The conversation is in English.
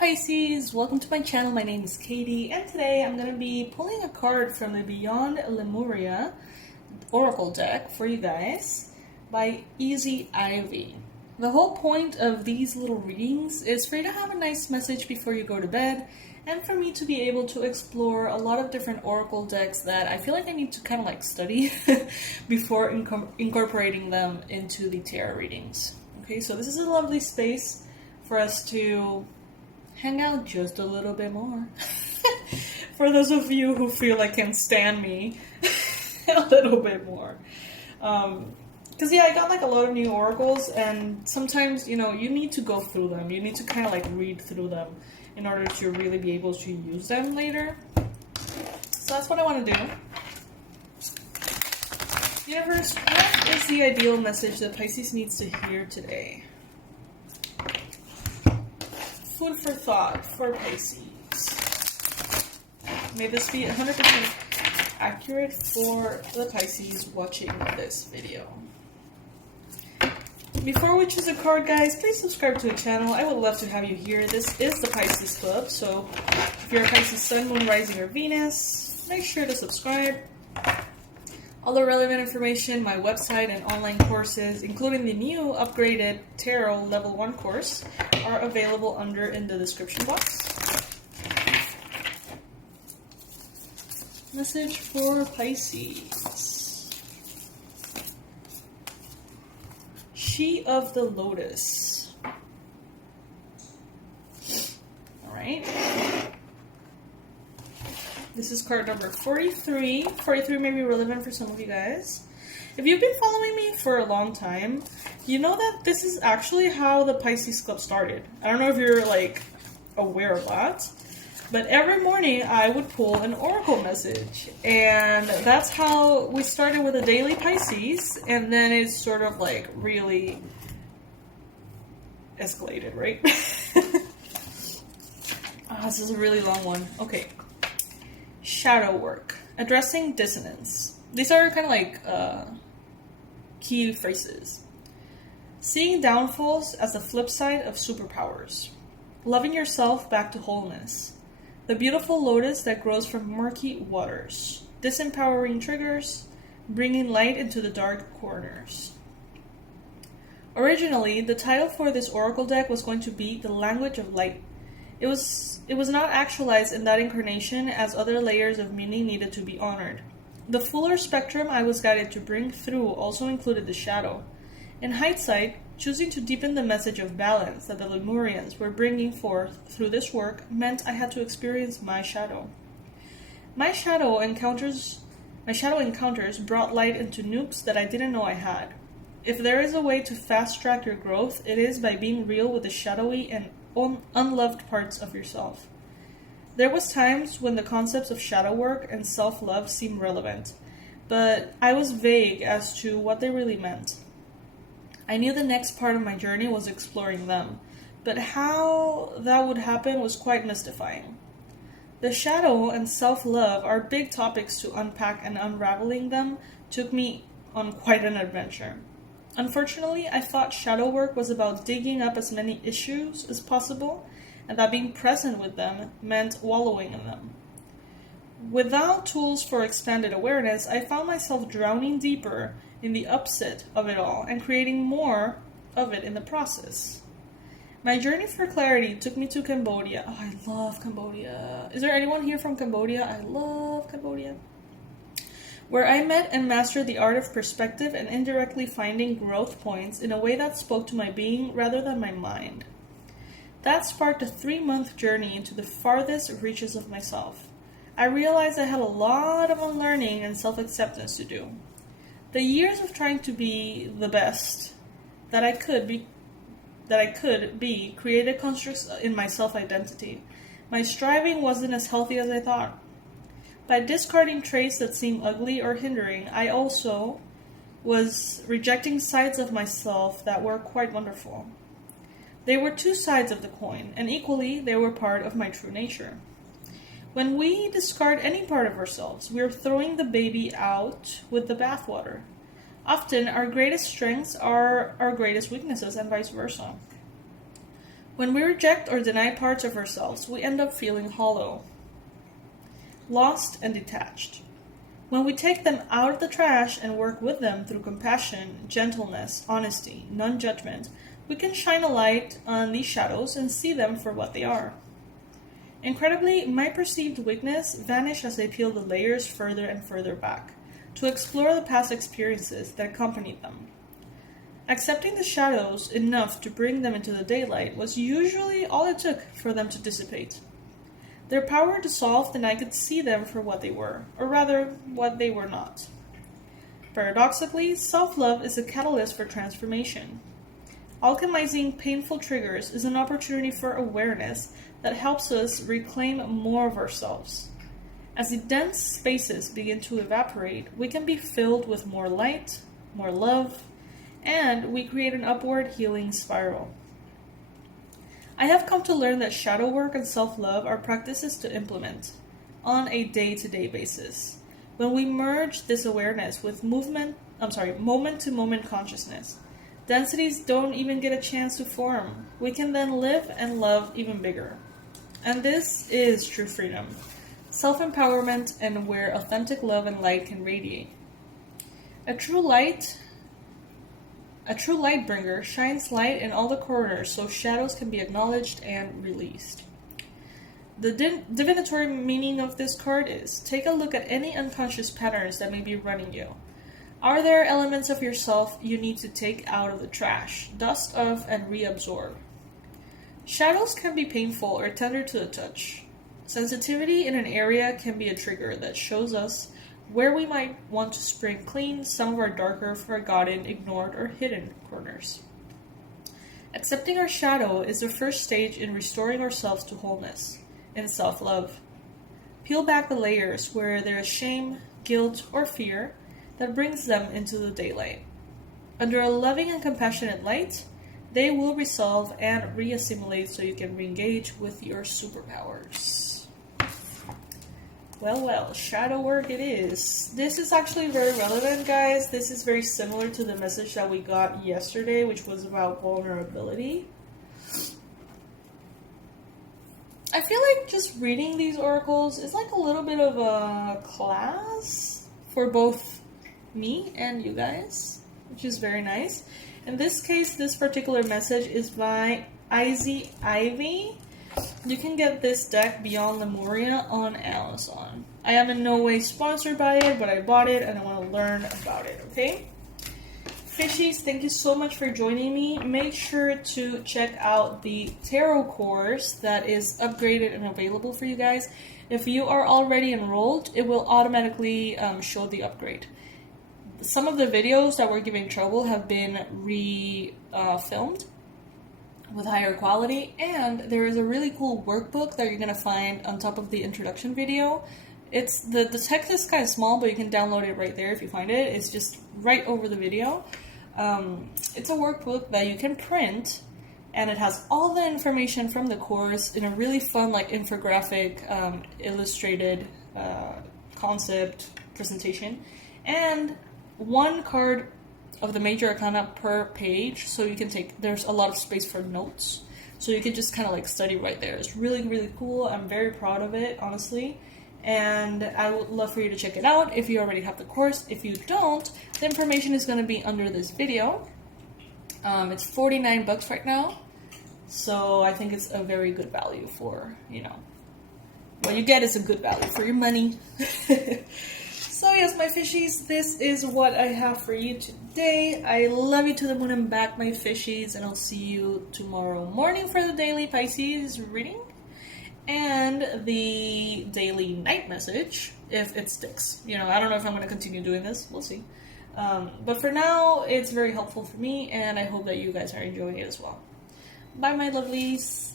Pisces, welcome to my channel. My name is Katie, and today I'm going to be pulling a card from the Beyond Lemuria Oracle deck for you guys by Easy Ivy. The whole point of these little readings is for you to have a nice message before you go to bed, and for me to be able to explore a lot of different oracle decks that I feel like I need to kind of like study before incorporating them into the tarot readings. Okay, so this is a lovely space for us to hang out just a little bit more. For those of you who feel like can stand me a little bit more. Because I got like a lot of new oracles, and sometimes, you need to go through them. You need to kind of like read through them in order to really be able to use them later. So that's what I want to do. Universe, what is the ideal message that Pisces needs to hear today? Food for thought for Pisces. May this be 100% accurate for the Pisces watching this video. Before we choose a card, guys, please subscribe to the channel. I would love to have you here. This is the Pisces Club, so if you're a Pisces Sun, Moon, Rising, or Venus, make sure to subscribe. All the relevant information, my website, and online courses, including the new upgraded Tarot Level 1 course, are available in the description box. Message for Pisces. She of the Lotus. Alright. This is card number 43. 43 may be relevant for some of you guys. If you've been following me for a long time, you know that this is actually how the Pisces Club started. I don't know if you're like aware of that, but every morning I would pull an oracle message, and that's how we started with a daily Pisces, and then it's sort of like really escalated, right? This is a really long one. Okay. Shadow work. Addressing dissonance. These are kind of like key phrases. Seeing downfalls as the flip side of superpowers. Loving yourself back to wholeness. The beautiful lotus that grows from murky waters. Disempowering triggers. Bringing light into the dark corners. Originally, the title for this oracle deck was going to be The Language of Light. It was not actualized in that incarnation, as other layers of meaning needed to be honored. The fuller spectrum I was guided to bring through also included the shadow. In hindsight, choosing to deepen the message of balance that the Lemurians were bringing forth through this work meant I had to experience my shadow. My shadow encounters brought light into nooks that I didn't know I had. If there is a way to fast-track your growth, it is by being real with the shadowy and unloved parts of yourself. There was times when the concepts of shadow work and self-love seemed relevant, but I was vague as to what they really meant. I knew the next part of my journey was exploring them, but how that would happen was quite mystifying. The shadow and self-love are big topics to unpack, and unraveling them took me on quite an adventure. Unfortunately, I thought shadow work was about digging up as many issues as possible, and that being present with them meant wallowing in them. Without tools for expanded awareness, I found myself drowning deeper in the upset of it all and creating more of it in the process. My journey for clarity took me to Cambodia. Oh, I love Cambodia. Is there anyone here from Cambodia? I love Cambodia. Where I met and mastered the art of perspective and indirectly finding growth points in a way that spoke to my being rather than my mind. That sparked a 3-month journey into the farthest reaches of myself. I realized I had a lot of unlearning and self-acceptance to do. The years of trying to be the best that I could be created constructs in my self-identity. My striving wasn't as healthy as I thought. By discarding traits that seem ugly or hindering, I also was rejecting sides of myself that were quite wonderful. They were two sides of the coin, and equally they were part of my true nature. When we discard any part of ourselves, we are throwing the baby out with the bathwater. Often, our greatest strengths are our greatest weaknesses, and vice versa. When we reject or deny parts of ourselves, we end up feeling hollow, lost, and detached. When we take them out of the trash and work with them through compassion, gentleness, honesty, non-judgment, we can shine a light on these shadows and see them for what they are. Incredibly, my perceived weakness vanished as I peeled the layers further and further back, to explore the past experiences that accompanied them. Accepting the shadows enough to bring them into the daylight was usually all it took for them to dissipate. Their power dissolved and I could see them for what they were, or rather, what they were not. Paradoxically, self-love is a catalyst for transformation. Alchemizing painful triggers is an opportunity for awareness that helps us reclaim more of ourselves. As the dense spaces begin to evaporate, we can be filled with more light, more love, and we create an upward healing spiral. I have come to learn that shadow work and self-love are practices to implement on a day-to-day basis. When we merge this awareness with moment-to-moment consciousness, densities don't even get a chance to form. We can then live and love even bigger. And this is true freedom, self-empowerment, and where authentic love and light can radiate. A true light bringer shines light in all the corners so shadows can be acknowledged and released. The divinatory meaning of this card is, take a look at any unconscious patterns that may be running you. Are there elements of yourself you need to take out of the trash, dust off, and reabsorb? Shadows can be painful or tender to the touch. Sensitivity in an area can be a trigger that shows us where we might want to spring clean some of our darker, forgotten, ignored, or hidden corners. Accepting our shadow is the first stage in restoring ourselves to wholeness, in self-love. Peel back the layers where there is shame, guilt, or fear that brings them into the daylight. Under a loving and compassionate light, they will resolve and reassimilate so you can re-engage with your superpowers. Well, shadow work it is. This is actually very relevant, guys. This is very similar to the message that we got yesterday, which was about vulnerability. I feel like just reading these oracles is like a little bit of a class for both me and you guys, which is very nice. In this case, this particular message is by Izzy Ivy. You can get this deck Beyond Lemuria on Amazon. I am in no way sponsored by it, but I bought it and I want to learn about it, okay? Fishies, thank you so much for joining me. Make sure to check out the tarot course that is upgraded and available for you guys. If you are already enrolled, it will automatically show the upgrade. Some of the videos that were giving trouble have been filmed with higher quality, and there is a really cool workbook that you're going to find on top of the introduction video. It's the text is kind of small, but you can download it right there if you find it. It's just right over the video. It's a workbook that you can print, and it has all the information from the course in a really fun, like, infographic, illustrated concept presentation, and one card of the major arcana per page, so you can there's a lot of space for notes, so you can just kind of like study right there. It's really, really cool. I'm very proud of it, honestly, and I would love for you to check it out if you already have the course. If you don't, the information is going to be under this video. It's $49 right now, so I think it's a very good value for, what you get is a good value for your money. So yes, my fishies, this is what I have for you today. I love you to the moon and back, my fishies, and I'll see you tomorrow morning for the daily Pisces reading and the daily night message, if it sticks. I don't know if I'm going to continue doing this. We'll see. But for now, it's very helpful for me, and I hope that you guys are enjoying it as well. Bye, my lovelies.